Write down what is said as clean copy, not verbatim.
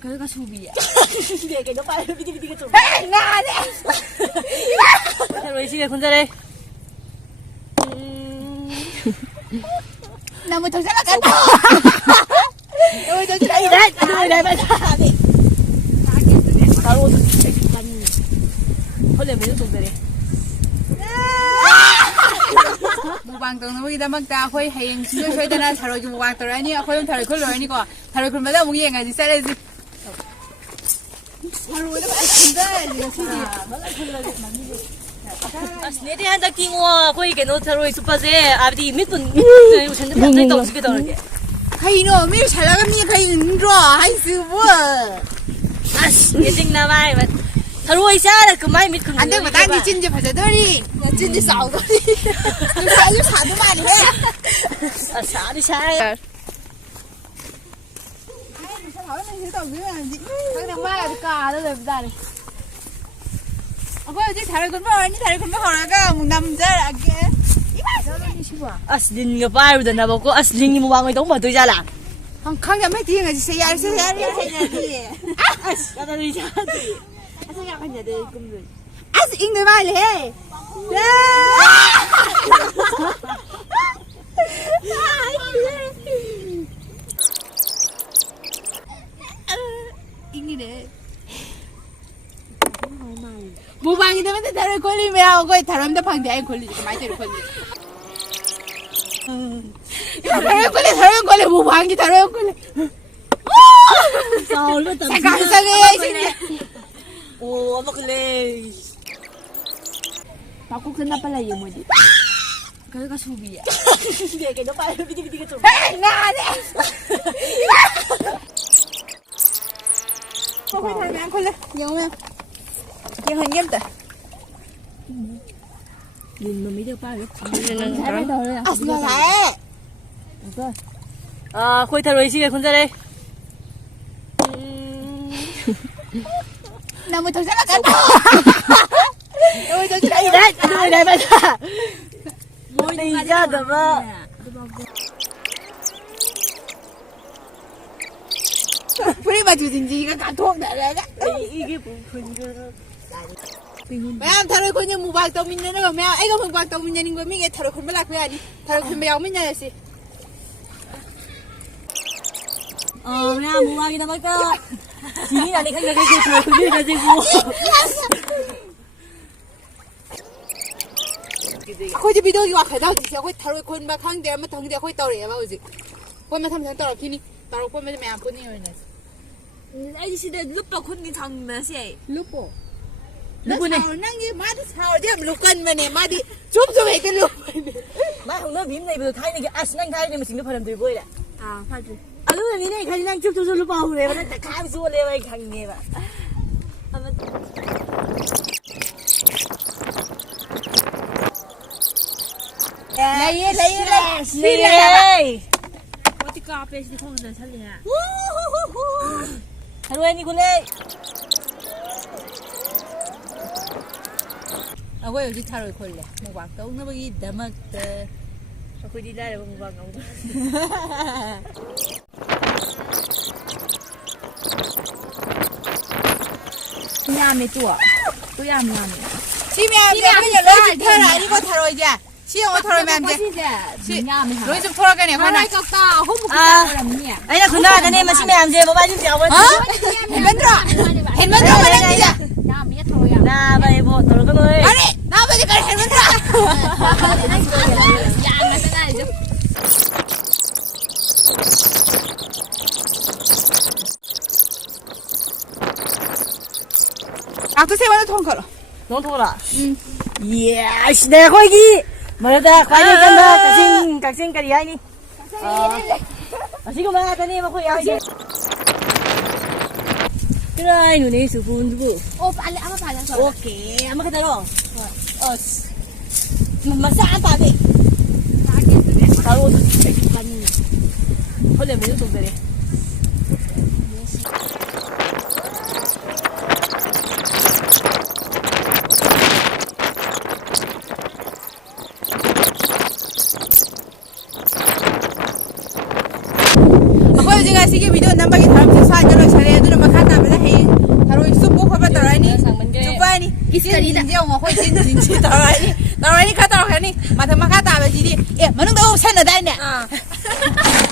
그래가 수비야. 내가 너 빨리 비디비디가 좀. 나네. 새로 이 시계 군자래. 너무 더 잘나갔다. 너무 더 아니 나 맞아. 바로 헐레 매일 동대래. 무방 동무기다막다 아코이 하잉 소소이다나 타로기 무방 떠라니 아코이 타로 콜로니 거 타로 콜마다 무기 행아지 살아지. 타로를 맞춘다 지금 수지. 내리 한자 킹와 거기게 너 타로이 수파세 아버지 밑분 이거 전부 다 있다 어떻게 더럽게. 하이노 밀 잘 나갑니다. 하이는 줘. 하이스 뭐. 아씨 예ting 나와이 타로이 샤라 그 마이 밑 그. 안 되고 단지 진지 봐자더리. 진지 싸우더리. 사유 사도 말이 해. 아 사리 샤야. 그냥 말까 안 해도 되다니. 아빠 어제 다른 건 뭐니? 다른 건 뭐 하나가 뭐 남자라게. Aslin nga pa rin na ko aslin mo wangoy tong bato jala. Ang kanya may tingin nga siya siya niya. As kada ni jadi. Asa nga kanya de kumdun. As ing na mali he. 잉이네. 무방이 되면 다른 걸리면 거의 다른데 방대에 걸리지 많이 때려 걸리. 다른 걸리 무방이 다른 걸리. Saul ta. 생각하게 신이. Oh, amakle. 바꾸고 나 pala yung mo di. Kaya ka subiya. Hindi ka pa bidi-bidi ka to. 나네. 거기 달면 걸려. 영우야. 얘 한견다. Nhìn mà mấy đứa ba được. 아스나해. 아, 거기 타로 이 시계 군자래. 너무 더 잘나갔다. 너무 더 Ay, 잘나갔다. 나 맞아. 뭐 이자 더 봐. 불이 맞추든지 이거 가통 나라가. 이게 분줄. Mẹ thằng coi như mù bạc tao mình nữa mẹ ấy có mù bạc tao mình nhận người mình cái thằng con mới lạc với anh thằng con béo mình nhận gì Mẹ mua cái đó cơ. Chỉ là đi khách cái gì thôi, cái gì khôi chỉ video gì khởi đầu thì sẽ khôi thằng con mà khang đẻ mà thằng đẻ khôi tao để mà gì con mà thằng thằng tao khi ni tao con mà mẹ ăn con nhiều này Ai chỉ để lúc đó con đi thằng mà sẽ lúc bộ lúc này năng gì má đi sao đi lúc cân mà nè má đi chụp cho mẹ cái lúc má không nói bím này vừa thay này cái năng thay này mà chính nó phải làm từ bơi đấy. à phải chứ 아, 그러면 니네 그냥 쭉 lúc bao rồi mà ta khám xuống đây vậy thằng nghe vậy. lấy 어디 카페 시디 코는 살리냐. 하루에니 굴레. à quay ở trên thảo khôi lệ một bạc tao nó bị đâm mất Aku đi ra là một vòng ngầu. nhà mẹ chùa tôi làm nhà mẹ chị mẹ bây giờ lấy chụp thơ lại đi có thảo rồi chưa chị không có thảo rồi mẹ chị lấy chụp thơ cái này khoan này Ay na kuna kani masih may amje baba yung siya. ห็นมั้ยเห็นมั้ยมานั่งนี่จ้ะ Na ba ibo tolo ko noy. อันนี้น้าไปจะกันเห็นมั้ย아, 또 세 번에 통 걸어. 너 돌아. Yes, 내가 거기. 뭐다 과연 간다. 각진 까리 아니. 지금 막 하더니 막 거기 아니. 그래 눈에 수군 두고. 빨리 아마 받아서. 오케이. 아마 그대로. 마사 빠베. 바로 아니. 헐레 매일 동대래. 제가 시계 비디오 남방이 다음 주에 사전을 잘해야 되는 막 아니 기스까지다 이제 뭐 진진 진진 더라니 더라니 가다 하니 마트 마카다 베지디 예 뭐는 더 산나다네